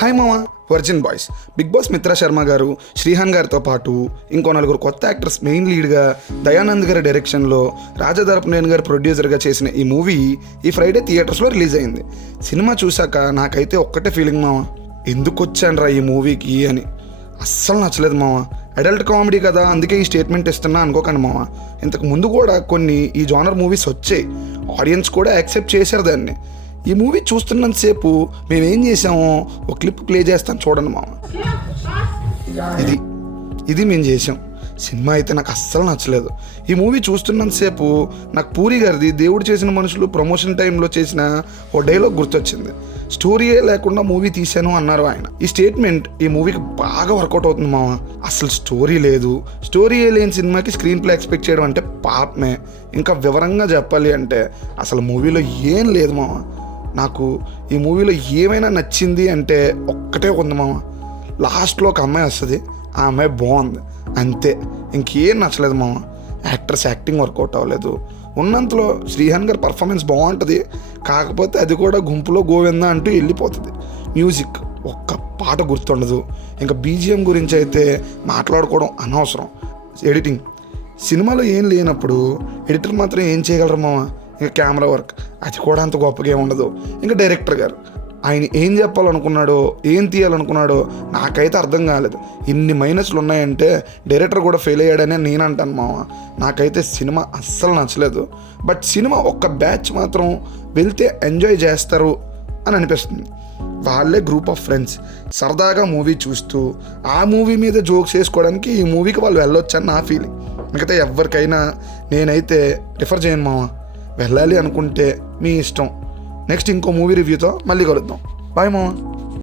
Hi మామ, virgin boys Bigg Boss Mitra Sharma గారు, శ్రీహాన్ గారితో పాటు ఇంకో నలుగురు కొత్త యాక్టర్స్ మెయిన్ లీడ్గా దయానంద్ గారి డైరెక్షన్లో రాజధరపనేని గారు ప్రొడ్యూసర్గా చేసిన ఈ మూవీ ఈ ఫ్రైడే థియేటర్స్లో రిలీజ్ అయింది. సినిమా చూశాక నాకైతే ఒక్కటే ఫీలింగ్ మామ, ఎందుకు వచ్చాను రా ఈ మూవీకి అని. అస్సలు నచ్చలేదు మామ. అడల్ట్ కామెడీ కదా అందుకే ఈ స్టేట్మెంట్ ఇస్తున్నా అనుకోకండి మామ. ఇంతకు ముందు కూడా కొన్ని ఈ జానర్ మూవీస్ వచ్చాయి, ఆడియన్స్ కూడా యాక్సెప్ట్ చేశారు దాన్ని. ఈ మూవీ చూస్తున్నంతసేపు మేమేం చేసామో ఒక క్లిప్ ప్లే చేస్తాను చూడండి మామ. ఇది మేము చేసాం. సినిమా అయితే నాకు అస్సలు నచ్చలేదు. ఈ మూవీ చూస్తున్నంతసేపు నాకు పూరి గారిది దేవుడు చేసిన మనుషులు ప్రమోషన్ టైంలో చేసిన ఓ డైలాగ్ గుర్తొచ్చింది. స్టోరీయే లేకుండా మూవీ తీశాను అన్నారు ఆయన. ఈ స్టేట్మెంట్ ఈ మూవీకి బాగా వర్కౌట్ అవుతుంది మామ. అసలు స్టోరీ లేదు, స్టోరీయే లేని సినిమాకి స్క్రీన్ ప్లే ఎక్స్పెక్ట్ చేయడం అంటే పాపమే. ఇంకా వివరంగా చెప్పాలి అంటే అసలు మూవీలో ఏం లేదు మామ. నాకు ఈ మూవీలో ఏమైనా నచ్చింది అంటే ఒక్కటే ఉంది మామ, లాస్ట్లో ఒక అమ్మాయి వస్తుంది, ఆ అమ్మాయి బాగుంది అంతే. ఇంకేం నచ్చలేదు మామ. యాక్టర్స్ యాక్టింగ్ వర్కౌట్ అవ్వలేదు. ఉన్నంతలో శ్రీహాన్ గారి పర్ఫార్మెన్స్ బాగుంటుంది, కాకపోతే అది కూడా గుంపులో గోవిందా అంటూ వెళ్ళిపోతుంది. మ్యూజిక్ ఒక్క పాట గుర్తుండదు. ఇంకా బీజిఎం గురించి అయితే మాట్లాడుకోవడం అనవసరం. ఎడిటింగ్ సినిమాలో ఏం లేనప్పుడు ఎడిటర్ మాత్రం ఏం చేయగలరు మామ. ఇంకా కెమెరా వర్క్ అది కూడా అంత గొప్పగా ఏమి ఉండదు. ఇంకా డైరెక్టర్ గారు ఆయన ఏం చెప్పాలనుకున్నాడో ఏం తీయాలనుకున్నాడో నాకైతే అర్థం కాలేదు. ఇన్ని మైనస్లు ఉన్నాయంటే డైరెక్టర్ కూడా ఫెయిల్ అయ్యాడనే నేను అంటాను మామ. నాకైతే సినిమా అస్సలు నచ్చలేదు. బట్ సినిమా ఒక్క బ్యాచ్ మాత్రం వెళ్తే ఎంజాయ్ చేస్తారు అని అనిపిస్తుంది. వాళ్ళే గ్రూప్ ఆఫ్ ఫ్రెండ్స్ సరదాగా మూవీ చూస్తూ ఆ మూవీ మీద జోక్స్ వేసుకోవడానికి ఈ మూవీకి వాళ్ళు వెళ్ళొచ్చని నా ఫీలింగ్. మిగతా ఎవరికైనా నేనైతే రిఫర్ చేయను మామ. వెళ్ళాలి అనుకుంటే మీ ఇష్టం. నెక్స్ట్ ఇంకో మూవీ రివ్యూతో మళ్ళీ కలుద్దాం. బాయ్ మామ.